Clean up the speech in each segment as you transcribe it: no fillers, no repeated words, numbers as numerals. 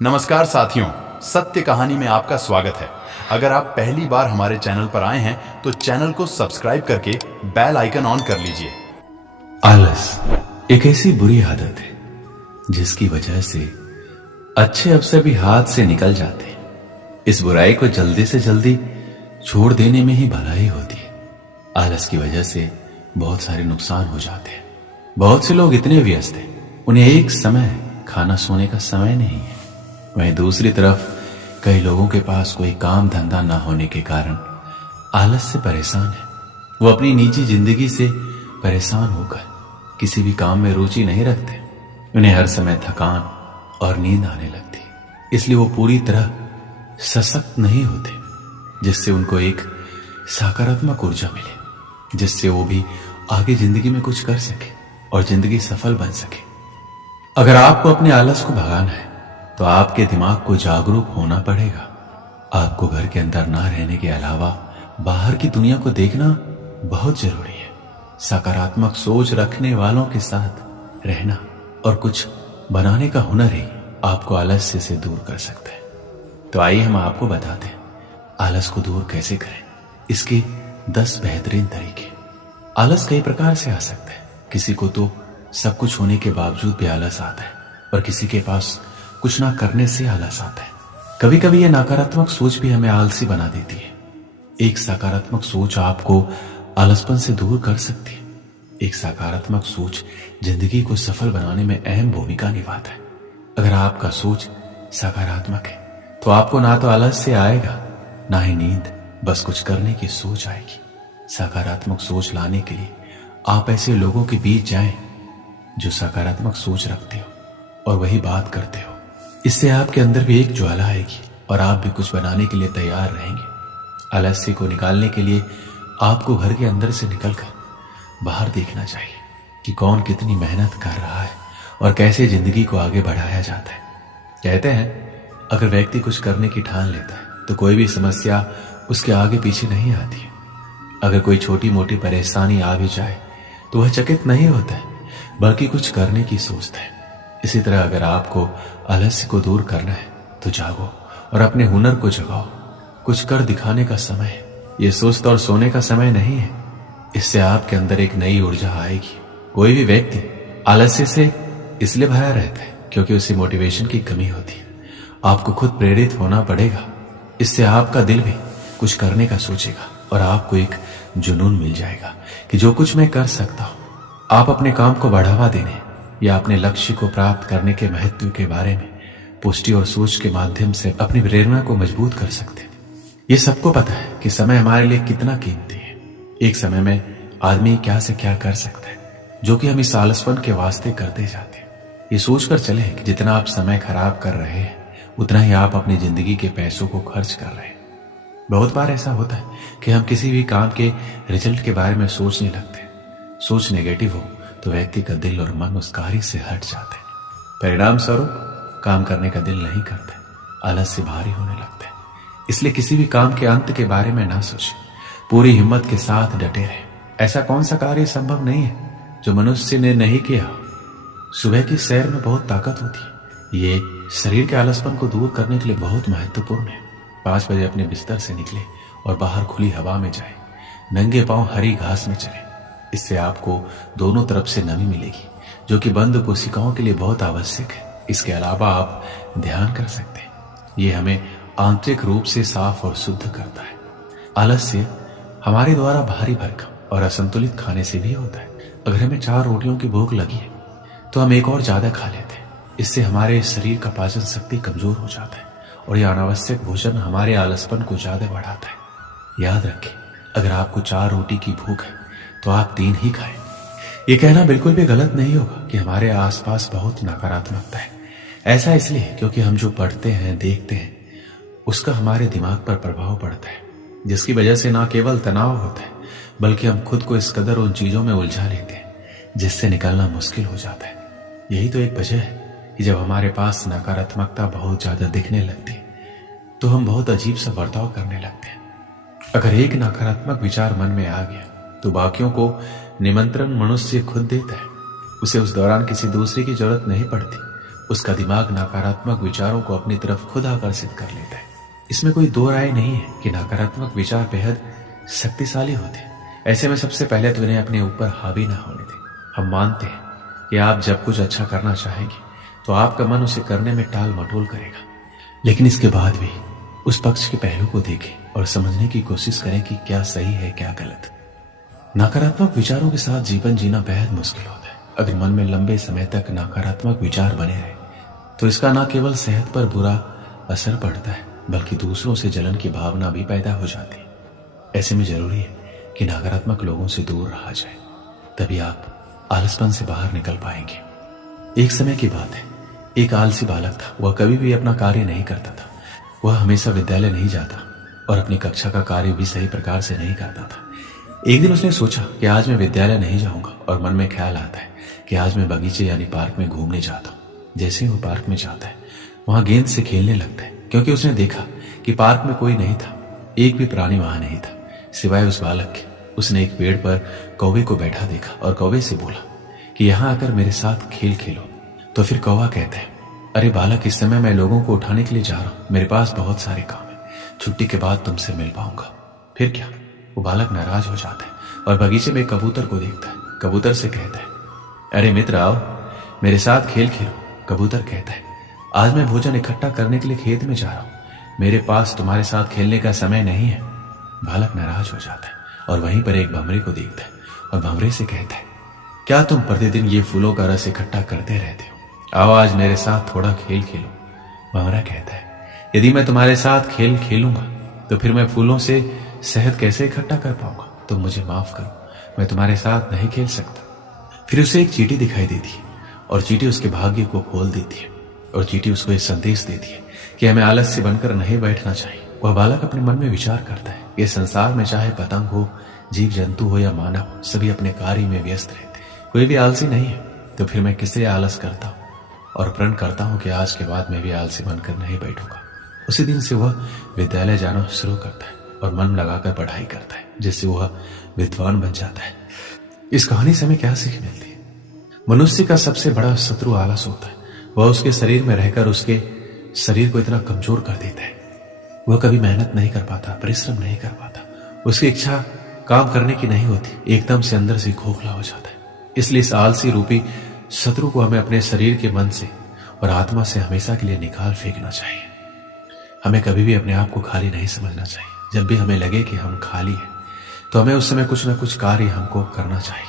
नमस्कार साथियों, सत्य कहानी में आपका स्वागत है। अगर आप पहली बार हमारे चैनल पर आए हैं तो चैनल को सब्सक्राइब करके बेल आइकन ऑन कर लीजिए। आलस एक ऐसी बुरी आदत है जिसकी वजह से अच्छे अवसर भी हाथ से निकल जाते हैं। इस बुराई को जल्दी से जल्दी छोड़ देने में ही भलाई होती है। आलस की वजह से बहुत सारे नुकसान हो जाते हैं। बहुत से लोग इतने व्यस्त हैं, उन्हें एक समय खाना सोने का समय नहीं है। वहीं दूसरी तरफ कई लोगों के पास कोई काम धंधा ना होने के कारण आलस से परेशान है। वो अपनी निजी जिंदगी से परेशान होकर किसी भी काम में रुचि नहीं रखते। उन्हें हर समय थकान और नींद आने लगती है, इसलिए वो पूरी तरह सशक्त नहीं होते, जिससे उनको एक सकारात्मक ऊर्जा मिले, जिससे वो भी आगे जिंदगी में कुछ कर सके और जिंदगी सफल बन सके। अगर आपको अपने आलस को भगाना है तो आपके दिमाग को जागरूक होना पड़ेगा। आपको घर के अंदर ना रहने के अलावा बाहर की दुनिया को देखना बहुत जरूरी है। सकारात्मक सोच रखने वालों के साथ रहना और कुछ बनाने का हुनर ही आपको आलस्य से दूर कर सकता है। तो आइए हम आपको बताते हैं आलस को दूर कैसे करें, इसके 10 बेहतरीन तरीके। आलस कई प्रकार से आ सकता है। किसी को तो सब कुछ होने के बावजूद भी आलस आता है और किसी के पास कुछ ना करने से आलस आता है। कभी कभी यह नकारात्मक सोच भी हमें आलसी बना देती है। एक सकारात्मक सोच आपको आलसपन से दूर कर सकती है। एक सकारात्मक सोच जिंदगी को सफल बनाने में अहम भूमिका निभाता है। अगर आपका सोच सकारात्मक है तो आपको ना तो आलस्य आएगा ना ही नींद, बस कुछ करने की सोच आएगी। सकारात्मक सोच लाने के लिए आप ऐसे लोगों के बीच जाएं जो सकारात्मक सोच रखते हो और वही बात करते हो। इससे आपके अंदर भी एक ज्वाला आएगी और आप भी कुछ बनाने के लिए तैयार रहेंगे। आलस्य को निकालने के लिए आपको घर के अंदर से निकलकर बाहर देखना चाहिए कि कौन कितनी मेहनत कर रहा है और कैसे जिंदगी को आगे बढ़ाया जाता है। कहते हैं अगर व्यक्ति कुछ करने की ठान लेता है तो कोई भी समस्या उसके आगे पीछे नहीं आती है। अगर कोई छोटी मोटी परेशानी आ भी जाए तो वह चकित नहीं होता है, बल्कि कुछ करने की सोचता है। इसी तरह अगर आपको आलस्य को दूर करना है तो जागो और अपने हुनर को जगाओ। कुछ कर दिखाने का समय है, ये सुस्त और सोने का समय नहीं है। इससे आपके अंदर एक नई ऊर्जा आएगी। कोई भी व्यक्ति आलस्य से इसलिए भरा रहता है क्योंकि उसे मोटिवेशन की कमी होती है। आपको खुद प्रेरित होना पड़ेगा। इससे आपका दिल भी कुछ करने का सोचेगा और आपको एक जुनून मिल जाएगा कि जो कुछ मैं कर सकता हूं। आप अपने काम को बढ़ावा देने या अपने लक्ष्य को प्राप्त करने के महत्व के बारे में पुष्टि और सोच के माध्यम से अपनी प्रेरणा को मजबूत कर सकते हैं। ये सबको पता है कि समय हमारे लिए कितना कीमती है। एक समय में आदमी क्या से क्या कर सकता है, जो कि हम इस आलसपन के वास्ते करते जाते हैं। ये सोचकर चले कि जितना आप समय खराब कर रहे हैं उतना ही आप अपनी जिंदगी के पैसों को खर्च कर रहे हैं। बहुत बार ऐसा होता है कि हम किसी भी काम के रिजल्ट के बारे में सोचने लगते हैं। सोच नेगेटिव हो तो व्यक्ति का दिल और मन उस कार्य से हट जाते हैं। परिणाम स्वरूप काम करने का दिल नहीं करता, आलस से भारी होने लगता है। इसलिए किसी भी काम के अंत के बारे में ना सोचें, पूरी हिम्मत के साथ डटे रहें। ऐसा कौन सा कार्य संभव नहीं है जो मनुष्य ने नहीं किया। सुबह की सैर में बहुत ताकत होती है। ये शरीर के आलसपन को दूर करने के लिए बहुत महत्वपूर्ण है। 5 बजे अपने बिस्तर से निकले और बाहर खुली हवा में जाए, नंगे पांव हरी घास में चले। इससे आपको दोनों तरफ से नमी मिलेगी, जो कि बंद कोशिकाओं के लिए बहुत आवश्यक है। इसके अलावा आप ध्यान कर सकते हैं। ये हमें आंतरिक रूप से साफ और शुद्ध करता है। आलस्य हमारे द्वारा भारी भरकम और असंतुलित खाने से भी होता है। अगर हमें 4 रोटियों की भूख लगी है तो हम एक और ज्यादा खा लेते हैं। इससे हमारे शरीर का पाचन शक्ति कमजोर हो जाता है और यह अनावश्यक भोजन हमारे आलसपन को ज्यादा बढ़ाता है। याद रखें, अगर आपको 4 रोटी की भूख है तो आप 3 ही खाएं। यह कहना बिल्कुल भी गलत नहीं होगा कि हमारे आसपास बहुत नकारात्मकता है। ऐसा इसलिए क्योंकि हम जो पढ़ते हैं, देखते हैं, उसका हमारे दिमाग पर प्रभाव पड़ता है, जिसकी वजह से ना केवल तनाव होता है बल्कि हम खुद को इस कदर उन चीजों में उलझा लेते हैं जिससे निकलना मुश्किल हो जाता है। यही तो एक वजह है कि जब हमारे पास नकारात्मकता बहुत ज्यादा दिखने लगती है तो हम बहुत अजीब सा बर्ताव करने लगते हैं। अगर एक नकारात्मक विचार मन में आ गया तो बाकियों को निमंत्रण मनुष्य खुद देता है। उसे उस दौरान किसी दूसरे की जरूरत नहीं पड़ती। उसका दिमाग नकारात्मक विचारों को अपनी तरफ खुद आकर्षित कर लेता है। इसमें कोई दो राय नहीं है कि नकारात्मक विचार बेहद शक्तिशाली होते हैं। ऐसे में सबसे पहले तो इन्हें अपने ऊपर हावी ना होने दें। हम मानते हैं कि आप जब कुछ अच्छा करना चाहेंगे तो आपका मन उसे करने में टाल मटोल करेगा, लेकिन इसके बाद भी उस पक्ष के पहलू को देखें और समझने की कोशिश करें कि क्या सही है क्या गलत। नकारात्मक विचारों के साथ जीवन जीना बेहद मुश्किल होता है। अगर मन में लंबे समय तक नकारात्मक विचार बने रहे तो इसका न केवल सेहत पर बुरा असर पड़ता है बल्कि दूसरों से जलन की भावना भी पैदा हो जाती है। ऐसे में जरूरी है कि नकारात्मक लोगों से दूर रहा जाए, तभी आप आलसपन से बाहर निकल पाएंगे। एक समय की बात है, एक आलसी बालक था। वह कभी भी अपना कार्य नहीं करता था। वह हमेशा विद्यालय नहीं जाता और अपनी कक्षा का कार्य भी सही प्रकार से नहीं करता था। एक दिन उसने सोचा कि आज मैं विद्यालय नहीं जाऊंगा और मन में ख्याल आता है कि आज मैं बगीचे यानी पार्क में घूमने जाता हूँ। जैसे ही वो पार्क में जाता है वहां गेंद से खेलने लगता है, क्योंकि उसने देखा कि पार्क में कोई नहीं था, एक भी प्राणी वहां नहीं था सिवाय उस बालक के। उसने एक पेड़ पर कौवे को बैठा देखा और कौवे से बोला कि यहाँ आकर मेरे साथ खेल खेलो। तो फिर कौवा कहता है, अरे बालक, इस समय मैं लोगों को उठाने के लिए जा रहा हूँ, मेरे पास बहुत सारे काम है, छुट्टी के बाद तुमसे मिल पाऊंगा। फिर क्या, वो बालक नाराज हो जाता है और बगीचे में कबूतर को देखता है। कबूतर से कहता है, अरे मित्र आओ, मेरे साथ खेल खेलो। कबूतर कहता है, आज मैं भोजन इकट्ठा करने के लिए खेत में जा रहा हूँ, मेरे पास तुम्हारे साथ खेलने का समय नहीं है। बालक नाराज हो जाता है और वहीं पर एक भंवरे को देखता है और भंवरे से कहता है, क्या तुम प्रतिदिन ये फूलों का रस इकट्ठा करते रहते हो? आओ आज मेरे साथ थोड़ा खेल खेलो। भंवरा कहता है, यदि मैं तुम्हारे साथ खेल खेलूंगा तो फिर मैं फूलों से शहद कैसे इकट्ठा कर पाऊंगा? तुम मुझे माफ करो, मैं तुम्हारे साथ नहीं खेल सकता। फिर उसे एक चींटी दिखाई देती है और चींटी उसके भाग्य को खोल देती है और चींटी उसको एक संदेश देती है कि हमें आलस्य बनकर नहीं बैठना चाहिए। वह बालक अपने मन में विचार करता है कि संसार में चाहे पतंग हो, जीव जंतु हो या मानव, सभी अपने कार्य में व्यस्त रहते, कोई भी आलसी नहीं है। तो फिर मैं किससे आलस करता हूँ और प्रण करता हूँ कि आज के बाद मैं भी आलसी बनकर नहीं बैठूंगा। उसी दिन से वह विद्यालय जाना शुरू करता है और मन लगाकर पढ़ाई करता है, जिससे वह विद्वान बन जाता है। इस कहानी से हमें क्या सीख मिलती है? मनुष्य का सबसे बड़ा शत्रु आलस होता है। वह उसके शरीर में रहकर उसके शरीर को इतना कमजोर कर देता है, वह कभी मेहनत नहीं कर पाता, परिश्रम नहीं कर पाता, उसकी इच्छा काम करने की नहीं होती, एकदम से अंदर से खोखला हो जाता है। इसलिए इस आलसी रूपी शत्रु को हमें अपने शरीर के मन से और आत्मा से हमेशा के लिए निकाल फेंकना चाहिए। हमें कभी भी अपने आप को खाली नहीं समझना चाहिए। जब भी हमें लगे कि हम खाली हैं तो हमें उस समय कुछ ना कुछ कार्य हमको करना चाहिए।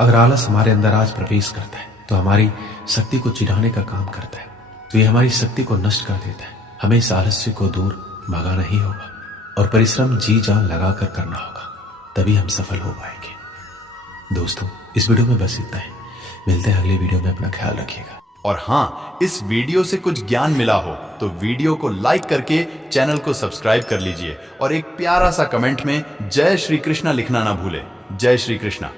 अगर आलस हमारे अंदर आज प्रवेश करता है तो हमारी शक्ति को चिढ़ाने का काम करता है, तो ये हमारी शक्ति को नष्ट कर देता है। हमें इस आलस्य को दूर भगाना ही होगा और परिश्रम जी जान लगाकर करना होगा, तभी हम सफल हो पाएंगे। दोस्तों, इस वीडियो में बस इतना ही। मिलते हैं अगले वीडियो में। अपना ख्याल रखिएगा। और हाँ, इस वीडियो से कुछ ज्ञान मिला हो तो वीडियो को लाइक करके चैनल को सब्सक्राइब कर लीजिए और एक प्यारा सा कमेंट में जय श्री कृष्णा लिखना ना भूलें। जय श्री कृष्णा।